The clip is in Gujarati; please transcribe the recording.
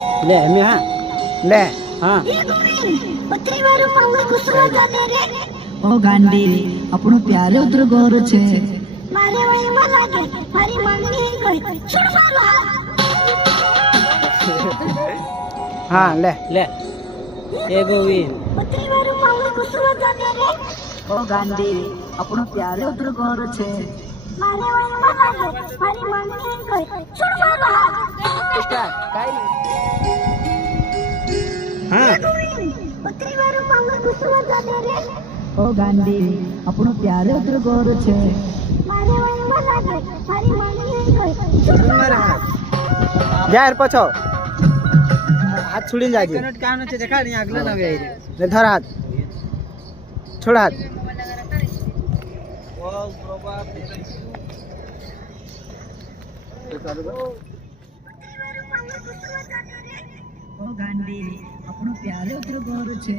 ले मैं हाँ ले हाँ ओ गांडी આપણું પ્યારે ઉતર ગોર છે મારે વહીમાં લાગે મારી માંગણી ગઈ છોડ મારો हाँ ले ले ए गोविंद પત્રી વાળું માવળું કુસુમ જાને રે ઓ ગાંડી આપણું પ્યારે ઉતર ગોર છે મારે વહીમાં લાગે મારી માંગણી ગઈ છોડ મારો हाँ પત્રી વાળું માવળું કુસુમ જાને રે ઓ ગાંડી આપણું પ્યારે ઉતર ગોર છે મારે વહીમાં લાગે મારી માંગણી ગઈ છોડ મારો जाहिर पछो हाथ छुड़ी जाजी कनट कानो छे देखा नहीं अगला ना वे ले धर हाथ छोड़ हाथ ઓ ગાંડી આપણું પ્યારે ઉતર ગોર છે